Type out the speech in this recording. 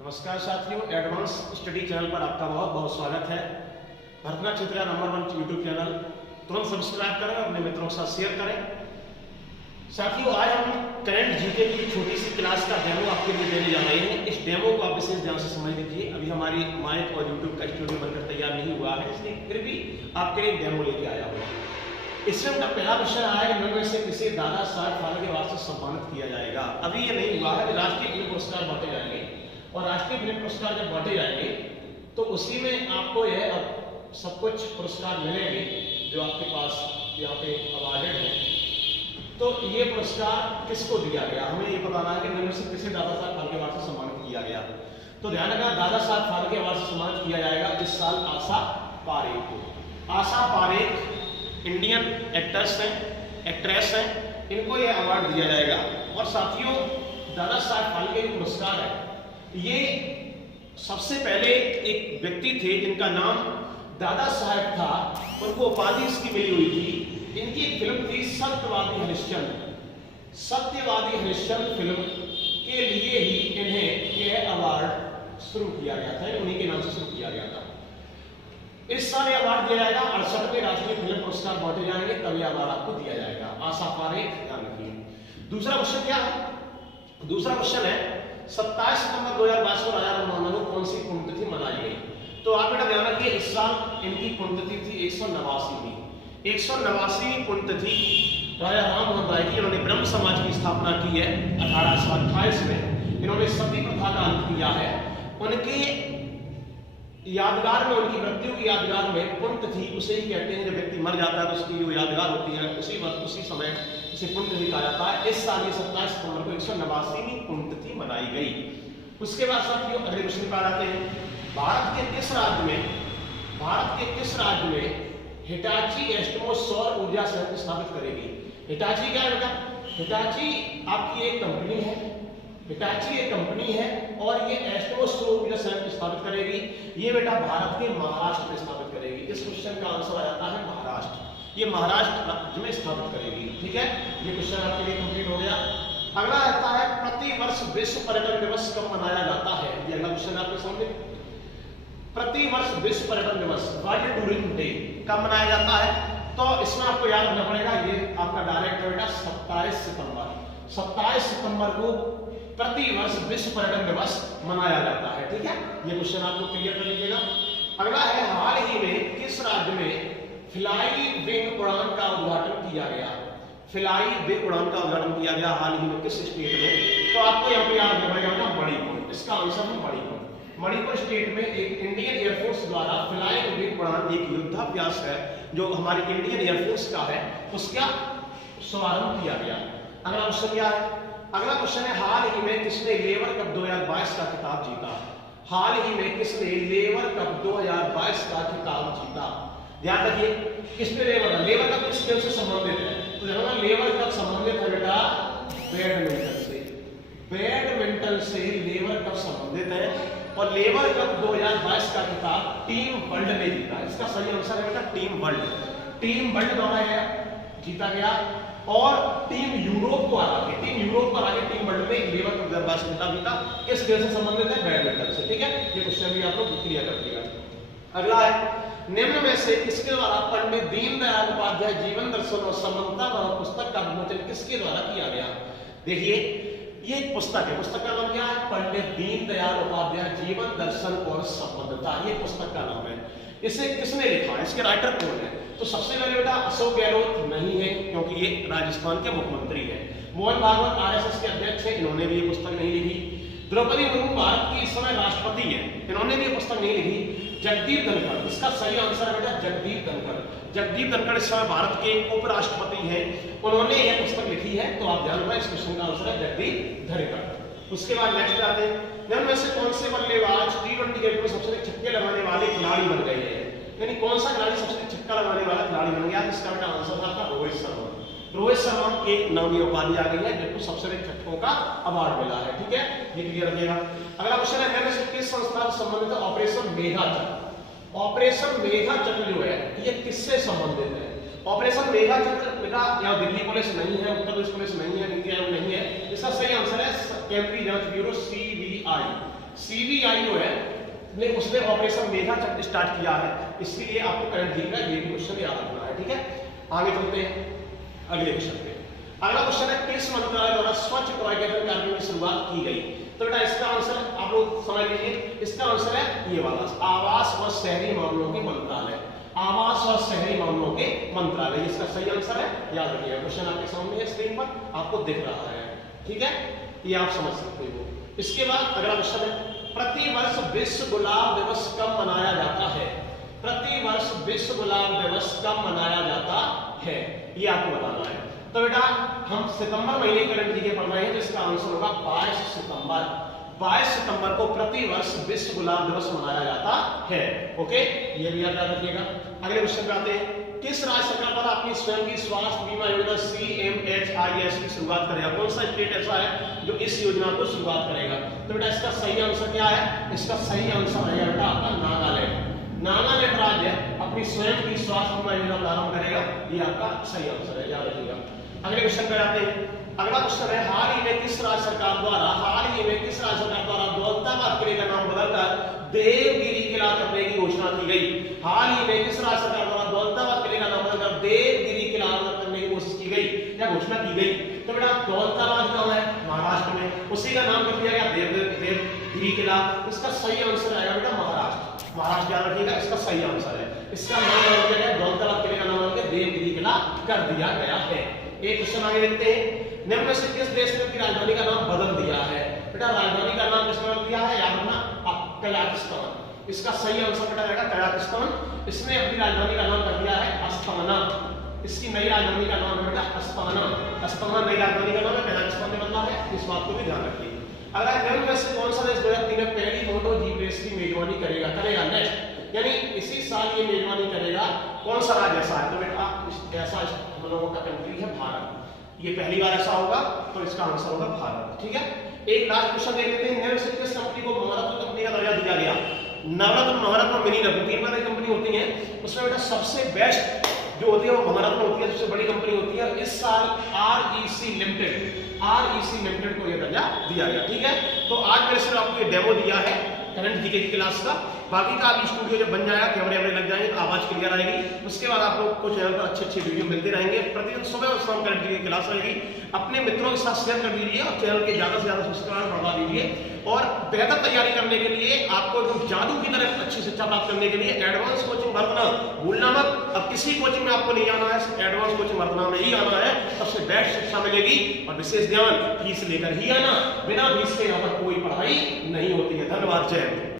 नमस्कार साथियों, advance study channel पर आपका बहुत बहुत स्वागत है। भरतना क्षेत्र नंबर 1 यूट्यूब चैनल तुरंत सब्सक्राइब करें और अपने मित्रों के साथ शेयर करें। साथियों, आज हम करंट जीके की छोटी सी क्लास का डेमो आपके लिए देने जा रहे हैं। इस डेमो को आप विशेष ध्यान से समझ लीजिए। अभी हमारी माइक और यूट्यूब का स्टूडियो बनकर तैयार नहीं हुआ है, इसलिए फिर भी आपके लिए डेमो लेके आया हूँ। इसमें उनका पहला क्वेश्चन आया कि में से किसी दादा साहब फाल्के अवार्ड से सम्मानित किया जाएगा। अभी ये नहीं हुआ है कि राष्ट्रीय फिल्म पुरस्कार बांटे जाएंगे, और राष्ट्रीय फिल्म पुरस्कार जब बांटे जाएंगे तो उसी में आपको यह सब कुछ पुरस्कार मिलेंगे जो आपके पास यहाँ पे अवार्डेड है। तो ये पुरस्कार किसको दिया गया, हमें ये बताना है कि निम्न से किसे दादा साहब फाल्के अवार्ड से सम्मानित किया गया। तो ध्यान रखना, दादा साहब फाल्के अवार्ड से सम्मानित किया जाएगा इस साल आशा पारेख को। आशा पारेख इंडियन एक्टर्स हैं, एक्ट्रेस हैं, इनको यह अवार्ड दिया जाएगा। और साथियों, दादा साहब फाल्के जो पुरस्कार है, ये सबसे पहले एक व्यक्ति थे जिनका नाम दादा साहब था, उनको उपाधि इसकी मिली हुई थी। इनकी एक फिल्म थी सत्यवादी हरिश्चंद्र। सत्यवादी हरिश्चंद्र फिल्म के लिए ही इन्हें यह अवार्ड शुरू किया गया था, उन्हीं के नाम से शुरू किया गया था। इस साल यह अवार्ड दिया जाएगा, 68वें राष्ट्रीय फिल्म पुरस्कार बांटे जाएंगे, तब यह अवार्ड आपको दिया जाएगा। आशा पारेख, ध्यान रखिए। दूसरा क्वेश्चन क्या है? दूसरा क्वेश्चन है 27 सितंबर 2022 को राजा राममोहन को कौन सी पुण्यतिथि मनाई गई? तो आप बेटा ध्यान रखिए, इस साल इनकी पुण्यतिथि थी 189वीं 189वीं पुण्यतिथि राजा राममोहन राय की। इन्होंने ब्रह्म समाज की स्थापना की है 1828 में। इन्होंने सती प्रथा का अंत किया है। उनके यादगार में, उनकी मृत्यु की यादगार में पुण्यतिथि उसे ही कहते हैं, जब व्यक्ति मर जाता है तो उसकी जो यादगार होती है उसी वक्त उसी समय इसे पुण्यतिथि कहा जाता है। इस साल ये 27 सितंबर को 189वीं पुण्यतिथि मनाई गई। उसके बाद साथियों अगले प्रश्न पर आते हैं। भारत के किस राज्य में हिटाची एस्टमो सौर ऊर्जा संयंत्र स्थापित करेगी? हिटाची क्या है बेटा? हिटाची आपकी एक कंपनी है, हिटाची एक कंपनी है और ये एस्टमो सौर ऊर्जा संयंत्र स्थापित करेगी। ये बेटा भारत के महाराष्ट्र में स्थापित करेगी। इस क्वेश्चन का आंसर आ जाता है महाराष्ट्र। ये महाराष्ट्र राज्य में स्थापित करेगी। ठीक है, ये क्वेश्चन आपके लिए कंप्लीट हो गया। अगला आता है प्रति वर्ष विश्व पर्यटन दिवस कब मनाया जाता है? ये अगला क्वेश्चन आपके सामने। प्रति वर्ष विश्व पर्यटन दिवस, वर्ल्ड टूरिज्म डे, कब मनाया जाता है? तो इसमें आपको याद रखना पड़ेगा, ये आपका डायरेक्ट है बेटा 27 सितंबर। 27 सितंबर को प्रति वर्ष विश्व पर्यटन दिवस मनाया जाता है। ठीक है, ये क्वेश्चन आपको क्लियर कर लीजिएगा। अगला है हाल ही में किस राज्य में फ्लाई विंग उड़ान का उद्घाटन किया गया? फ्लाई विंग उड़ान का उद्घाटन किया गया हाल ही में किस स्टेट में? तो आपको यहाँ पे याद रखना पड़ेगा मणिपुर। इसका आंसर है मणिपुर। मणिपुर स्टेट में एक इंडियन एयरफोर्स द्वारा फ्लाइंग विंग उड़ान एक युद्धाभ्यास है जो हमारी इंडियन एयरफोर्स का है, उसका शुभारंभ किया गया। अगला क्वेश्चन क्या है? अगला क्वेश्चन है हाल ही में किसने लेवर कप 2022 का खिताब जीता? हाल ही में किसने लेवर कप 2022 का खिताब जीता? ध्यान रखिए, किसने लेवर कप किस खेल से संबंधित है? तो देखो लेवर कप संबंधित है बेटा बैडमिंटन से। बैडमिंटन से लेवर कप संबंधित है और लेवर कप 2022 का खिताब टीम वर्ल्ड ने जीता। इसका सही आंसर है बेटा टीम वर्ल्ड। टीम वर्ल्ड द्वारा जीता गया और टीम यूरोप को हरा के टीम वर्ल्ड में लेवर कप 2022 खिताब जीता। किस खेल से संबंधित है? बैडमिंटन से। ठीक है, ये क्वेश्चन भी आप लोग क्लियर कर दिया। अगला है निम्न में से किसके द्वारा पंडित दीनदयाल उपाध्याय जीवन दर्शन और समन्ता नामक पुस्तक का विमोचन किसके द्वारा किया गया? देखिए, ये एक पुस्तक है, पुस्तक का नाम क्या है? पंडित दीनदयाल उपाध्याय जीवन दर्शन और संबद्धता, ये पुस्तक का नाम है। इसे किसने लिखा है? इसके राइटर कौन है? तो सबसे पहले बेटा अशोक गहलोत नहीं है, क्योंकि ये राजस्थान के मुख्यमंत्री हैं। मोहन भागवत आरएसएस के अध्यक्ष हैं, इन्होंने भी ये पुस्तक नहीं लिखी। द्रौपदी मुर्मू भारत की इस समय राष्ट्रपति है, इन्होंने भी ये पुस्तक नहीं लिखी। जगदीप धनखड़, इसका सही आंसर है बेटा जगदीप धनखड़। जगदीप धनखड़ इस समय भारत के उपराष्ट्रपति हैं, उन्होंने यह पुस्तक लिखी है। तो आप ध्यान रखें, इस क्वेश्चन का आंसर है जगदीप धनखड़। उसके बाद नेक्स्ट आते हैं, इनमें से कौन से बल्लेबाज T20 क्रिकेट में सबसे अधिक छक्के लगाने वाले खिलाड़ी बन गए हैं? यानी कौन सा खिलाड़ी सबसे अधिक छक्का लगाने वाला खिलाड़ी बन गया? इसका बेटा आंसर था रोहित शर्मा। रोहित शर्मा के नाम ये उपाधि आ गई है जिनको सबसे अधिक छक्कों का अवार्ड मिला है। ठीक है, ये क्लियर रखिएगा। अगला क्वेश्चन है किस संस्था से संबंधित है ऑपरेशन मेघाचक्र? ऑपरेशन मेघाचक्र जो है ये किससे संबंधित है? ऑपरेशन मेघाचक्र बेटा यहाँ दिल्ली पुलिस नहीं है, उत्तर प्रदेश पुलिस नहीं है, नीति आयोग नहीं है। इसका सही आंसर है केंद्रीय जांच ब्यूरो CBI। सीबीआई जो है ने उसने ऑपरेशन मेघा चक्र स्टार्ट किया है, इसलिए आपको करंट दिख रहा है, ये भी क्वेश्चन याद रखना है। ठीक है, आगे चलते हैं अगले क्वेश्चन पे। अगला क्वेश्चन है किस मंत्रालय द्वारा स्वच्छ टॉयलेट कार्यक्रम की शुरुआत की गई? तो बेटा इसका आंसर आप लोग समझ लीजिए, इसका आंसर है ये वाला, आवास व शहरी मामलों के मंत्रालय। आवास और शहरी मामलों के मंत्रालय, इसका सही आंसर है, याद रखिएगा। क्वेश्चन आपके सामने है, स्क्रीन पर आपको दिख रहा है। ठीक है, ये आप समझ सकते हो। इसके बाद अगला क्वेश्चन है प्रति वर्ष विश्व गुलाब दिवस कब मनाया जाता है? प्रति वर्ष विश्व गुलाब दिवस कब मनाया जाता है, ये आपको बताना है। तो बेटा हम सितंबर महीने करंट जीके पढ़ रहे हैं, तो इसका आंसर होगा 22 सितंबर। 22 सितंबर को प्रति वर्ष विश्व गुलाब दिवस मनाया जाता है। ओके, ये भी याद रखिएगा। अगले क्वेश्चन पे आते हैं किस राज्य सरकार द्वारा अपनी स्वयं की स्वास्थ्य बीमा योजना CMHIS की शुरुआत करेगा? कौन सा स्टेट ऐसा है जो इस योजना को शुरुआत करेगा? तो बेटा इसका सही आंसर क्या है? इसका सही आंसर है बेटा आपका नागालैंड। नागालैंड राज्य अपनी स्वयं की स्वास्थ्य बीमा योजना प्रारंभ करेगा, ये आपका सही आंसर है, याद रखिएगा। अगले क्वेश्चन पे आते हैं। अगला क्वेश्चन है हाल ही में किस राज्य सरकार द्वारा दौलताबाद किले का नाम बदलकर देवगिरी किला करने की घोषणा की गई? हाल ही में किस राज्य सरकार द्वारा दौलताबाद किले का नाम बदलकर देवगिरी किला करने की कोशिश की गई या घोषणा की गई? तो बेटा दौलताबाद कहाँ है? महाराष्ट्र में, उसी का नाम कर दिया गया देवगिरी किला। इसका सही आंसर आएगा बेटा महाराष्ट्र। महाराष्ट्र याद रखिएगा, इसका सही आंसर है। इसका नाम बदल दिया गया, दौलताबाद किले का नाम बदलकर देवगिरी किला कर दिया गया है। एक क्वेश्चन आगे देखते हैं, निम्न में से किस देश ने अपनी राजधानी का नाम बदल दिया है? बेटा राजधानी का नाम किसने बदल दिया है? याद रखना, कजाकिस्तान। इसका सही आंसर बेटा रहेगा कजाकिस्तान। इसने अपनी राजधानी का नाम कर दिया है अस्ताना। इसकी नई राजधानी का नाम है बेटा अस्ताना। अस्ताना नई राजधानी का नाम है, कजाकिस्तान में बदला है, इस बात को भी ध्यान रखिए। अगर निम्न में से कौन सा देश 2003 में पहली मोटो जीप रेस की मेजबानी करेगा नेक्स्ट, यानी इसी साल ये मेजबानी करेगा, कौन सा राज्य ऐसा है? तो बेटा ऐसा हम लोगों का कंट्री है भारत। ये पहली बार ऐसा होगा, तो इसका आंसर होगा भारत। ठीक है, एक लास्ट क्वेश्चन देख लेते हैं, निम्न से किस कंपनी को नवरत्न कंपनी का दर्जा दिया गया? नवरत्न, महारत्न, मिनी रत्न, 3 तरह की कंपनी होती है, उसमें बेटा सबसे बेस्ट जो होती है वो महारत्न होती है, सबसे बड़ी कंपनी होती है। इस साल REC लिमिटेड को यह दर्जा दिया गया। ठीक है, तो आज मैंने सिर्फ आपको ये डेमो दिया है करंट जीके की क्लास का। बाकी का अभी स्टूडियो जब बन जाएगा, कैमरे लग जाएंगे, आवाज क्लियर आएगी, उसके बाद आप लोग को चैनल पर अच्छे वीडियो मिलते रहेंगे। प्रतिदिन सुबह और शाम करंट जीके की क्लास रहेगी। अपने मित्रों के साथ शेयर कर दीजिए और चैनल के ज्यादा से ज्यादा सब्सक्राइबर बढ़ा दीजिए। और बेहतर तैयारी करने के लिए, आपको एकदम जादू की तरह अच्छी शिक्षा प्राप्त करने के लिए एडवांस कोचिंग वर्तना भूलना मत। अब किसी कोचिंग में आपको नहीं आना है, सिर्फ एडवांस कोचिंग वर्तना में ही आना है, सबसे बेस्ट शिक्षा मिलेगी। और विशेष ध्यान, फीस लेकर ही आना, बिना फीस के यहाँ पर कोई पढ़ाई नहीं होती है। धन्यवाद, जय हिंद।